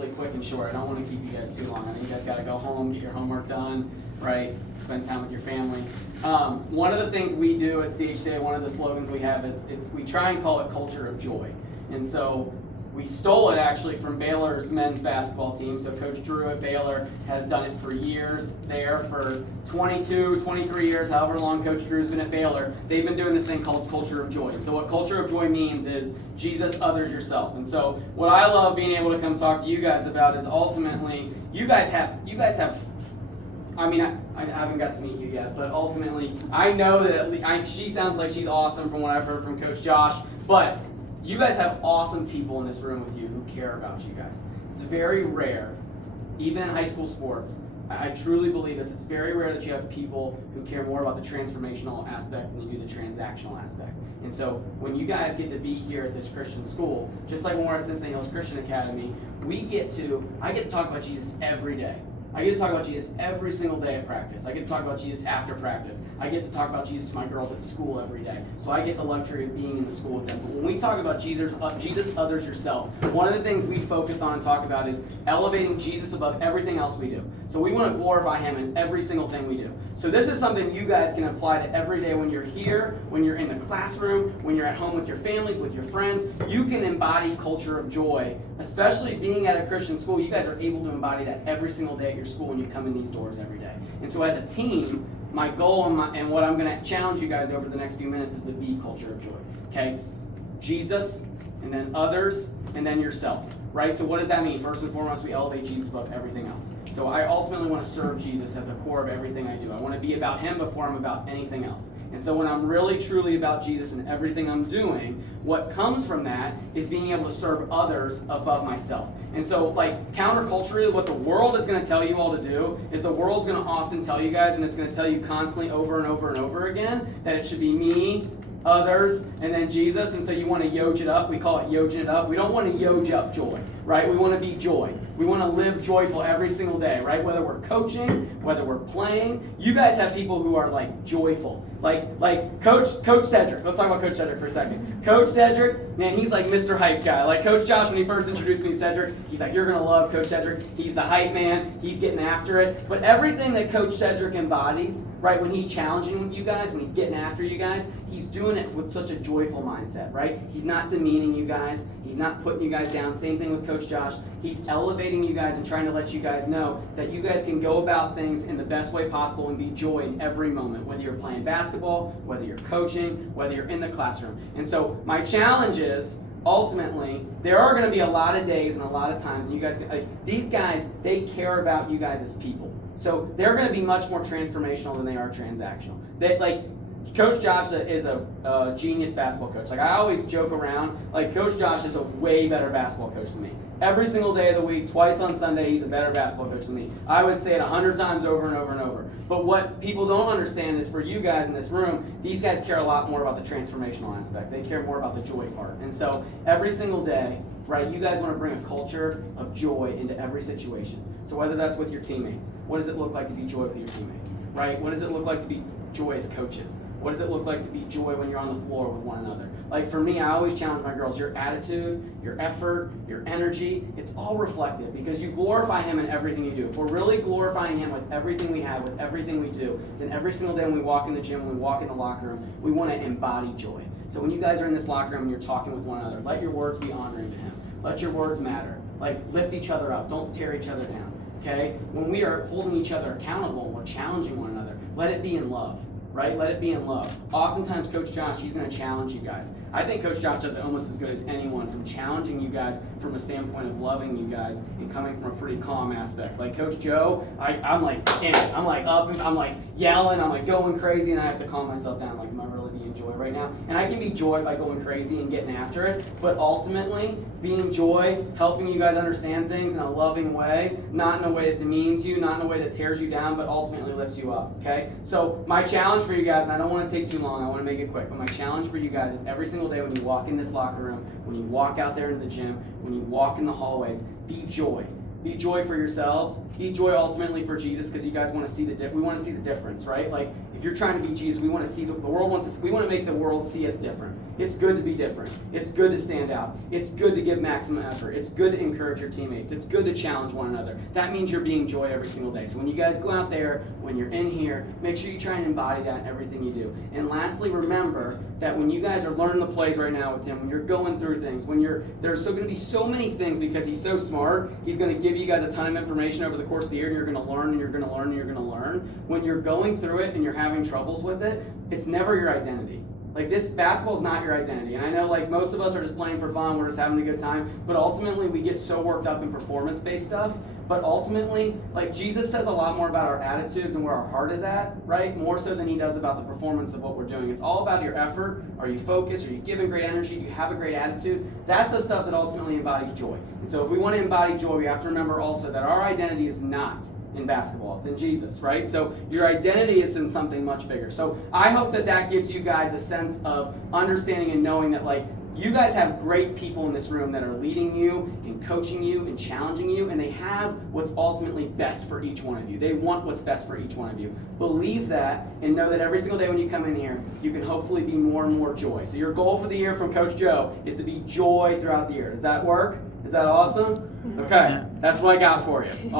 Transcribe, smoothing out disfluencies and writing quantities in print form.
really quick and short. I don't want to keep you guys too long. I think you guys got to go home, get your homework done, right? Spend time with your family. One of the things we do at CHCA, one of the slogans we have is we try and call it culture of joy. And so we stole it actually from Baylor's men's basketball team. So Coach Drew at Baylor has done it for years there, for 22, 23 years, however long Coach Drew's been at Baylor. They've been doing this thing called culture of joy. And so what culture of joy means is Jesus, others, yourself. And so what I love being able to come talk to you guys about is ultimately, you guys have, I mean, I haven't got to meet you yet, but ultimately, I know that she sounds like she's awesome from what I've heard from Coach Josh, but you guys have awesome people in this room with you who care about you guys. It's very rare, even in high school sports, I truly believe this, it's very rare that you have people who care more about the transformational aspect than you do the transactional aspect. And so when you guys get to be here at this Christian school, just like when we're at Cincinnati Hills Christian Academy, I get to talk about Jesus every day. I get to talk about Jesus every single day at practice. I get to talk about Jesus after practice. I get to talk about Jesus to my girls at school every day. So I get the luxury of being in the school with them. But when we talk about Jesus, others, yourself, one of the things we focus on and talk about is elevating Jesus above everything else we do. So we want to glorify him in every single thing we do. So this is something you guys can apply to every day when you're here, when you're in the classroom, when you're at home with your families, with your friends. You can embody culture of joy, especially being at a Christian school. You guys are able to embody that every single day at your school when you come in these doors every day. And so as a team, my goal and what I'm going to challenge you guys over the next few minutes is to be culture of joy. Okay? Jesus, and then others, and then yourself. Right? So what does that mean? First and foremost, we elevate Jesus above everything else. So I ultimately want to serve Jesus at the core of everything I do. I want to be about him before I'm about anything else. And so when I'm really truly about Jesus and everything I'm doing, what comes from that is being able to serve others above myself. And so, like, counterculturally, what the world is going to tell you all to do is the world's going to often tell you guys, and it's going to tell you constantly over and over and over again, that it should be me, others, and then Jesus. And so you want to yoge it up. We call it yoging it up. We don't want to yoge up joy, right? We want to be joy. We want to live joyful every single day, right? Whether we're coaching, whether we're playing. You guys have people who are like joyful. Like Coach Cedric. Let's talk about Coach Cedric for a second. Coach Cedric, man, he's like Mr. Hype guy. Like Coach Josh, when he first introduced me to Cedric, he's like, you're going to love Coach Cedric. He's the hype man. He's getting after it. But everything that Coach Cedric embodies, right, when he's challenging you guys, when he's getting after you guys, he's doing it with such a joyful mindset, right? He's not demeaning you guys. He's not putting you guys down. Same thing with Coach Josh. He's elevating you guys and trying to let you guys know that you guys can go about things in the best way possible and be joy in every moment, whether you're playing basketball, whether you're coaching, whether you're in the classroom. And so my challenge is, ultimately, there are going to be a lot of days and a lot of times, and you guys, these guys, they care about you guys as people. So they're going to be much more transformational than they are transactional. Coach Josh is a genius basketball coach. Like, I always joke around, like, Coach Josh is a way better basketball coach than me. Every single day of the week, twice on Sunday, he's a better basketball coach than me. I would say it 100 times over and over and over. But what people don't understand is, for you guys in this room, these guys care a lot more about the transformational aspect. They care more about the joy part. And so every single day, right, you guys want to bring a culture of joy into every situation. So whether that's with your teammates, what does it look like to be joy with your teammates, right? What does it look like to be joy as coaches? What does it look like to be joy when you're on the floor with one another? Like, for me, I always challenge my girls, your attitude, your effort, your energy, it's all reflective because you glorify him in everything you do. If we're really glorifying him with everything we have, with everything we do, then every single day when we walk in the gym, when we walk in the locker room, we want to embody joy. So when you guys are in this locker room and you're talking with one another, let your words be honoring to him. Let your words matter. Like, lift each other up. Don't tear each other down, okay? When we are holding each other accountable and we're challenging one another, let it be in love. Right? Let it be in love. Oftentimes, Coach Josh, he's going to challenge you guys. I think Coach Josh does it almost as good as anyone, from challenging you guys from a standpoint of loving you guys and coming from a pretty calm aspect. Like Coach Joe, I'm like in it. I'm like up, and I'm like yelling, I'm like going crazy, and I have to calm myself down. Like, am I really being joy right now? And I can be joy by going crazy and getting after it, but ultimately, being joy, helping you guys understand things in a loving way, not in a way that demeans you, not in a way that tears you down, but ultimately lifts you up, okay? So my challenge for you guys, and I don't want to take too long, I want to make it quick, but my challenge for you guys is every single day when you walk in this locker room, when you walk out there into the gym, when you walk in the hallways, be joy. Be joy for yourselves. Be joy ultimately for Jesus, because you guys want to see we want to see the difference, right? Like, if you're trying to be Jesus, we want to see we want to make the world see us different. It's good to be different. It's good to stand out. It's good to give maximum effort. It's good to encourage your teammates. It's good to challenge one another. That means you're being joy every single day. So when you guys go out there, when you're in here, make sure you try and embody that in everything you do. And lastly, remember that when you guys are learning the plays right now with him, when you're going through things, there's still going to be so many things because he's so smart, he's going to give you guys a ton of information over the course of the year, and you're going to learn, and you're going to learn, and you're going to learn. When you're going through it and you're having troubles with it, it's never your identity. Like, this basketball is not your identity. And I know, like, most of us are just playing for fun, we're just having a good time, but ultimately we get so worked up in performance-based stuff. But ultimately, like, Jesus says a lot more about our attitudes and where our heart is at, right? More so than he does about the performance of what we're doing. It's all about your effort. Are you focused? Are you giving great energy? Do you have a great attitude? That's the stuff that ultimately embodies joy. And so if we want to embody joy, we have to remember also that our identity is not in basketball. It's in Jesus, right? So your identity is in something much bigger. So I hope that gives you guys a sense of understanding and knowing that, like, you guys have great people in this room that are leading you and coaching you and challenging you, and they have what's ultimately best for each one of you. They want what's best for each one of you. Believe that and know that every single day when you come in here, you can hopefully be more and more joy. So your goal for the year from Coach Joe is to be joy throughout the year. Does that work? Is that awesome? Okay, that's what I got for you.